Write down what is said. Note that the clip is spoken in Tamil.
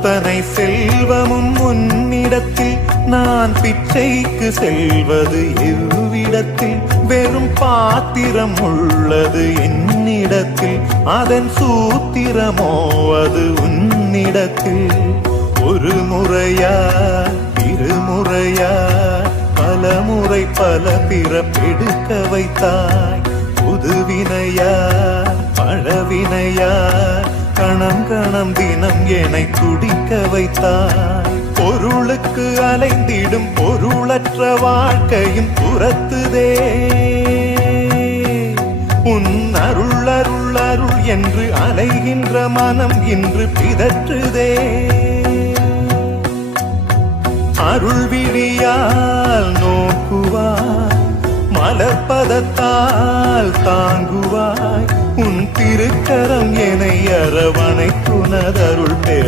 அத்தனை செல்வமும் உன்னிடத்தில் நான் பிச்சைக்கு செல்வது எவ்விடத்தில் வெறும் பாத்திரம் உள்ளது என்னிடத்தில் அதன் சூத்திரமோ அது உன்னிடத்தில் ஒரு முறையா இருமுறையா பல முறை பல பிறப்பெடுக்க வைத்தாய் புதுவினையா பழவினையா கணம் கணம் தினம் என்னை துடிக்க வைத்தாய் பொருளுக்கு அலைந்திடும் பொருளற்ற வாழ்க்கையும் துரத்துதே உன் அருள் அருள் அருள் என்று அலைகின்ற மனம் இன்று பிதற்றுதே அருள் விழியால் நோக்குவாய் மலர்பதத்தால் தாங்குவாய் உன் திருக்கரம் என்னை அரவணைத்துனதருள் பேர்